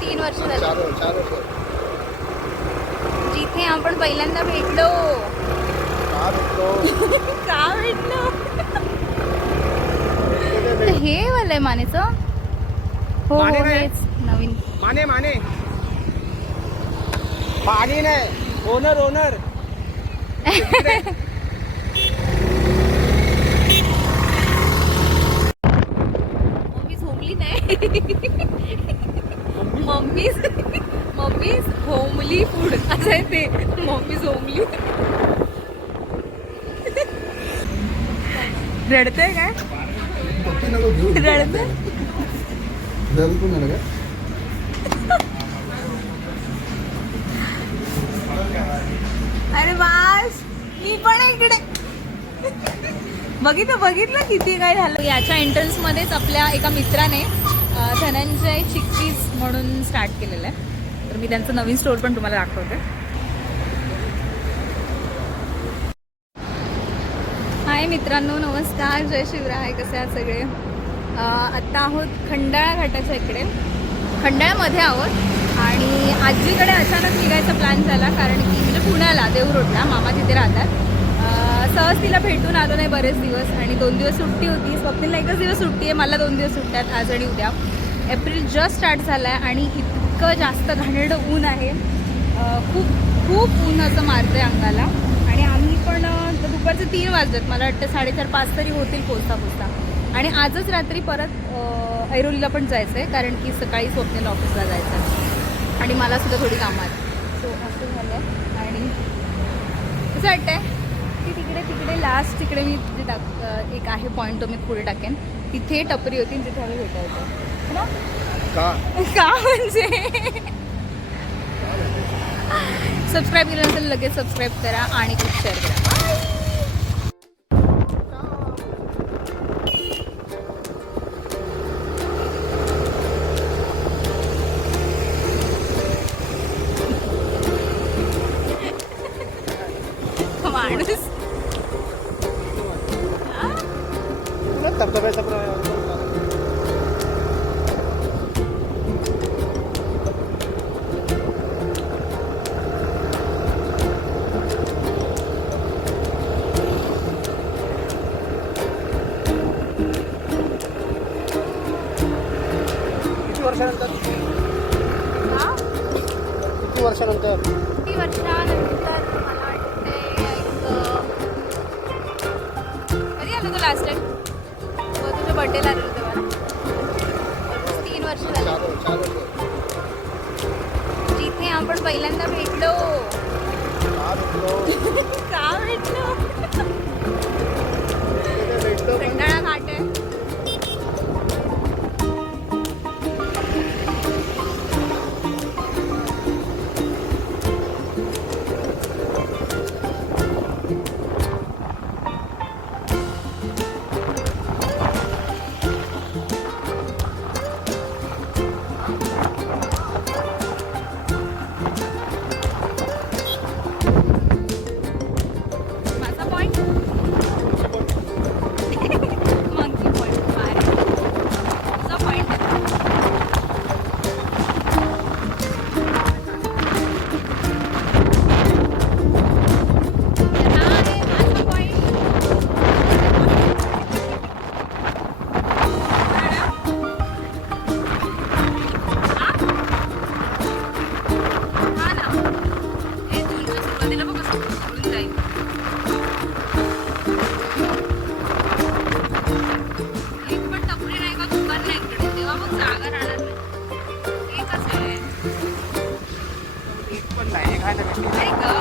तीन वर्ष झाली. चार चार वर्ष. जिथे आपण पहिल्यांदा भेटलो. का भेटलो? हे वालंय मानेचं. हो हो? हेच नवीन. माने माने. पाणी नाही. Owner owner. मम्मी झोमली नाही. Mummies mummies homely food. असं आहे ते. Mummy homely. रडतंय काय? रडतंय? अरे बास मी पण आहे इकडे. बघितलं बघितलं किती काय झालं. याच्या एंट्रन्स मध्येच आपल्या एका मित्राने धनंजय चिक्कीज म्हणून स्टार्ट केलेलं आहे. तर मी त्यांचं नवीन स्टोर पण तुम्हाला दाखवते. हाय मित्रांनो नमस्कार. जय शिवराय. कसे आहात सगळे? आत्ता आहोत खंडाळा घाटाच्या इकडे. खंडाळ्यामध्ये आहोत. आणि आजीकडे अचानक निघायचा प्लॅन झाला कारण की म्हणजे पुण्याला देवरोडला. मामा तिथे राहतात. सहज तिला भेटून आलो नाही बरेच दिवस. आणि दोन दिवस सुट्टी होती. स्वप्नीला एकच दिवस सुट्टी आहे. मला दोन दिवस सुट्ट्यात आज आणि उद्या. एप्रिल जस्ट स्टार्ट झाला आहे आणि इतकं जास्त घाणेरडं ऊन आहे. खूप खूप ऊन असं मारतं आहे अंगाला. आणि आम्ही पण दुपारचे तीन वाजलेत. मला वाटतं साडेचार पाच तरी होतील पोचता पोचता आणि आजच रात्री परत ऐरोलीला पण जायचं आहे कारण की सकाळी स्वप्नेला ऑफिसला जायचं आहे आणि मला सुद्धा थोडी कामं आहेत. सो असं झालं आहे आणि कसं वाटतंय? की तिकडे तिकडे लास्ट तिकडे मी तिथे टाक एक आहे पॉईंट तो मी पुढे टाकेन. तिथे टपरी होती जिथे तिथे आम्ही भेटायचं. का? का? म्हणजे? सबस्क्राईब केलं नसेल लगेच सबस्क्राईब करा आणि खूप शेअर करा. आपण पहिल्यांदा भेटलो एक पण नाही एक आहे ना भेटलो.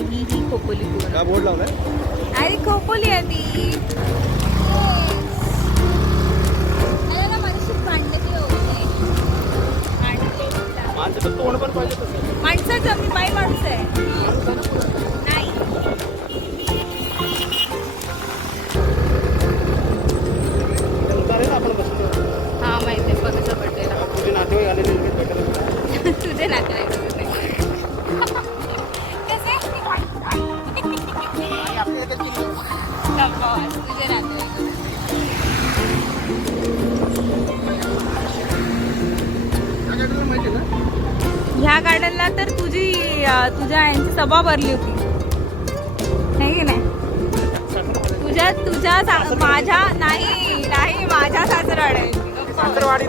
ही ही खोपोली पूर्ण. का बोर्ड लावलाय? अरे खोपोली आहे ती. भांडते. माणसाचं मी बाई माणसं आहे. नाही. हा माहिती आहे बघा बड्डेला तुझे सभा भरली होती. नाही की नाही तुझ्या तुझ्या सा- माझ्या नाही नाही माझ्या सासरवाड्या सासरवाडी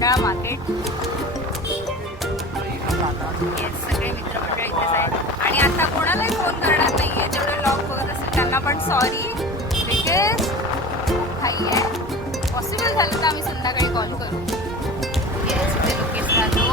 खंडाळा मार्केट. येस सगळे मित्रमंडळ इथेच आहेत. आणि आता कोणालाही फोन करणार नाहीये जेवढे ब्लॉग बघत असेल त्यांना पण सॉरी बिकॉज हाय आहे. पॉसिबल झालं तर आम्ही संध्याकाळी कॉल करू. येस इथे लोकेश राहतो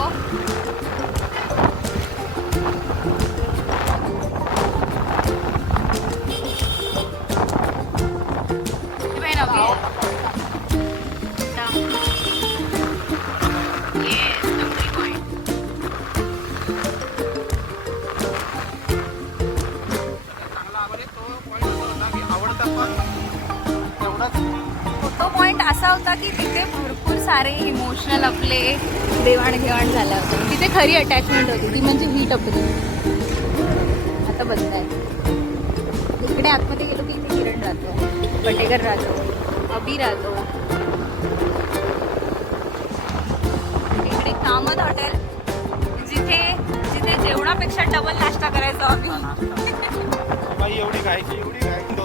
होता पण तेवढाच तो पॉइंट असा होता की तिथे भरपूर सारे इमोशनल आपले देवाणघेवाण झालं होतं. तिथे खरी अटॅचमेंट होती. ती म्हणजे ही टपरी आता बंद आहे इकडे आतमध्ये गेलो की इथे किरण राहतो. पटेकर राहतो. अबी राहतो. इकडे कामत हॉटेल. जिथे जिथे जेवणापेक्षा डबल नाश्ता करायचा आम्ही. बाई एवढी घायची एवढी घायची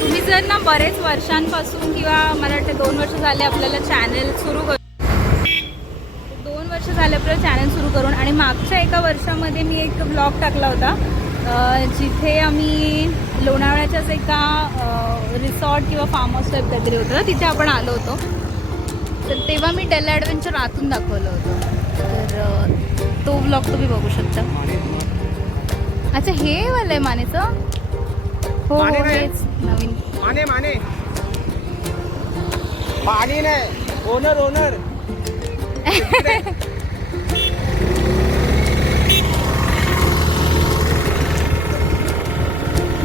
तुम्ही जर ना बरेच वर्षांपासून किंवा मला वाटतं दोन वर्ष झाले आपल्याला चॅनल सुरू एका वर्षामध्ये मी एक ब्लॉग टाकला होता जिथे आम्ही लोणावळ्याच्याच एका रिसॉर्ट किंवा फार्म हाऊस टाईप काहीतरी होतं. ना, तिथे आपण आलो होतो. तर तेव्हा मी डेल ॲडव्हेंचर आतून दाखवलं होतं. तर तो ब्लॉग तुम्ही बघू शकता. अच्छा हे वालं आहे मानेचं? हो माने हो. हेच नवीन. माने माने. पाणी नाही ओनर ओनर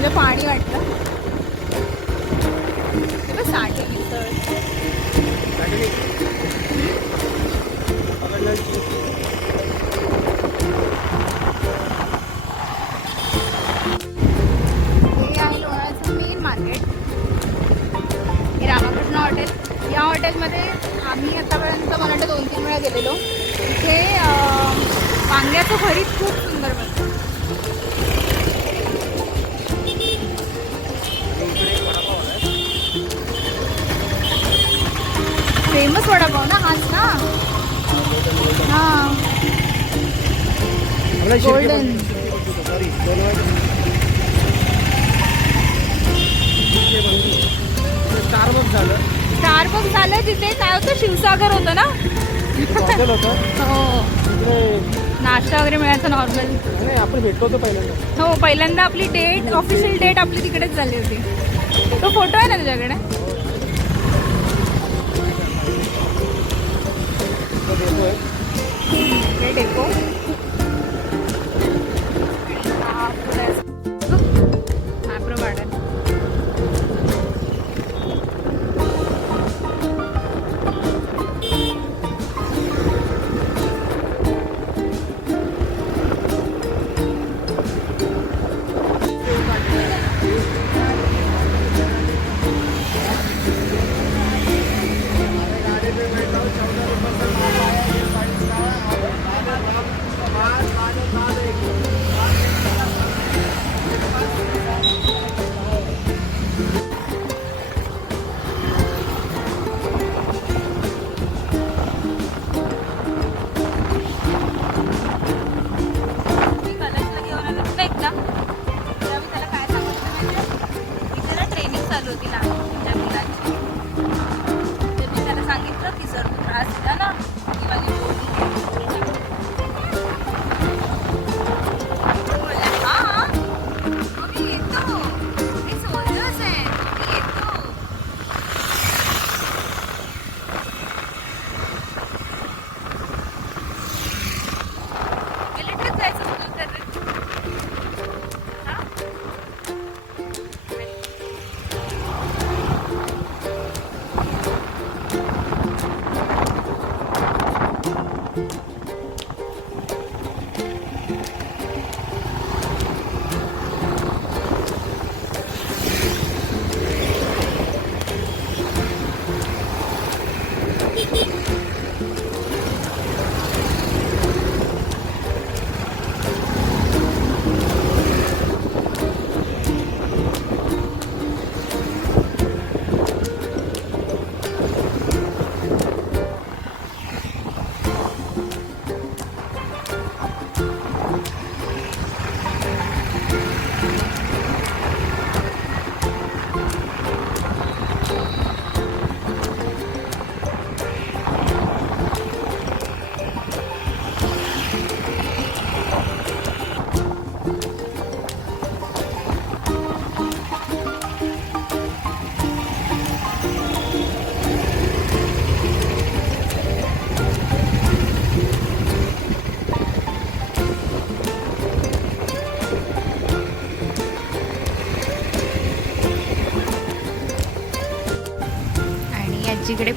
म्हणजे पाणी वाटतं? ते बघसाठी मिसळ स्टारबक्स झालं तिथे. काय होतं? शिवसागर होतं ना? हो. नाश्ता वगैरे मिळायचा नॉर्मल नाही आपण भेटलो होतो पहिल्यांदा. हो पहिल्यांदा आपली डेट ऑफिशियल डेट आपली तिकडेच झाली होती. तो फोटो आहे ना तुझ्याकडे? ट्रेनिंग चालू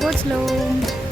आजीकडे पोचलो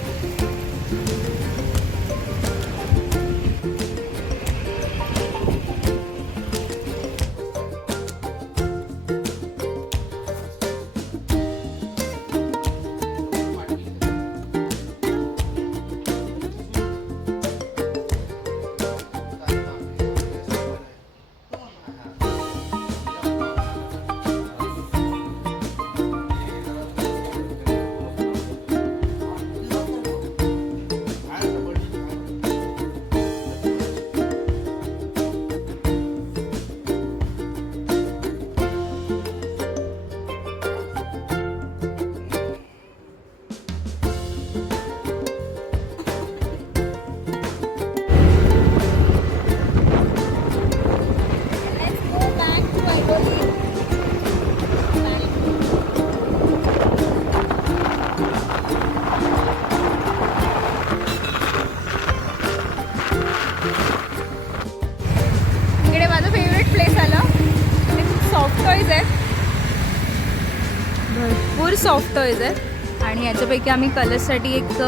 सॉफ्ट टॉईज आहेत. आणि याच्यापैकी आम्ही कलर्ससाठी एक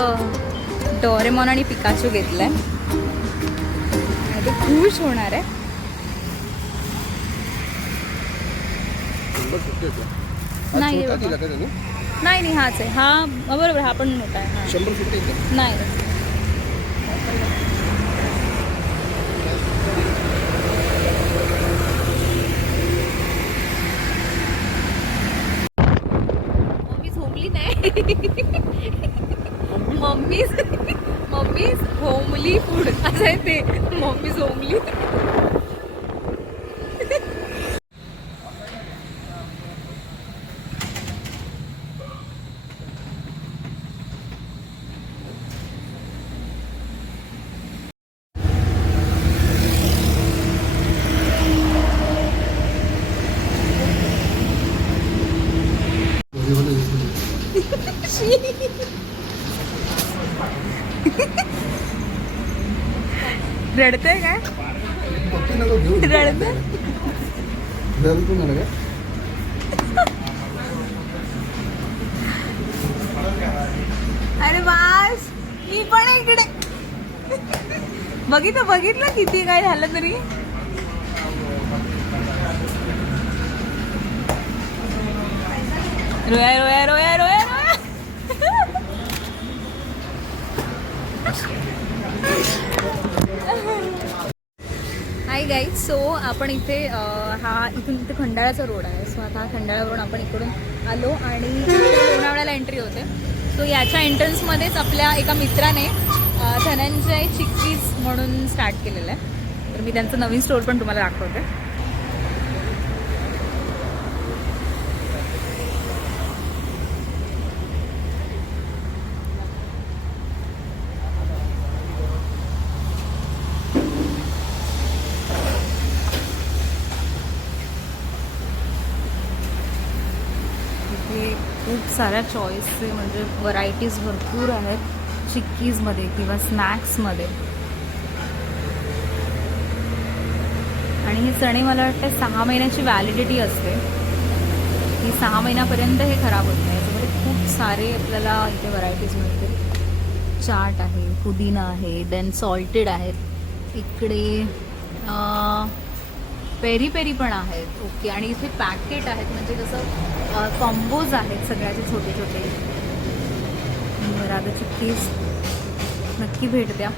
डोरेमॉन आणि पिकाचो घेतला आहे आणि ते खुश होणार आहे. हा नाही? नाही नाही हाच आहे. हा बरोबर हा पण मोठा आहे. नाही. resume. बघितलं बघितलं किती काय झालं तरी. रोया रोया रोया रोया रोया. हाय गाईज सो आपण इथे हा इथून इथे खंडाळाचा रोड आहे. सो आता हा खंडाळा रोड आपण इकडून आलो आणि लोणावळ्याला एंट्री होते. सो याच्या एंट्रन्समध्येच आपल्या एका मित्राने धनंजय चिक म्हणून स्टार्ट केलेलं आहे. तर मी त्यांचं नवीन स्टोर पण तुम्हाला दाखवते. खूप साऱ्या चॉईस म्हणजे व्हरायटीज भरपूर आहेत. चिक्कीजमध्ये किंवा स्नॅक्समध्ये आणि हे चणे मला वाटतं सहा महिन्याची व्हॅलिडिटी असते. की सहा महिन्यापर्यंत हे खराब होत नाही. याच्यामध्ये खूप सारे आपल्याला इथे व्हरायटीज मिळतील. चाट आहे पुदिना आहे देन सॉल्टेड आहेत. इकडे पेरी पेरी पण आहेत. ओके आणि इथे पॅकेट आहेत. म्हणजे कसं कॉम्बोज आहेत सगळ्याचे छोटे छोटे राधाची प्लीज नक्की भेट द्या.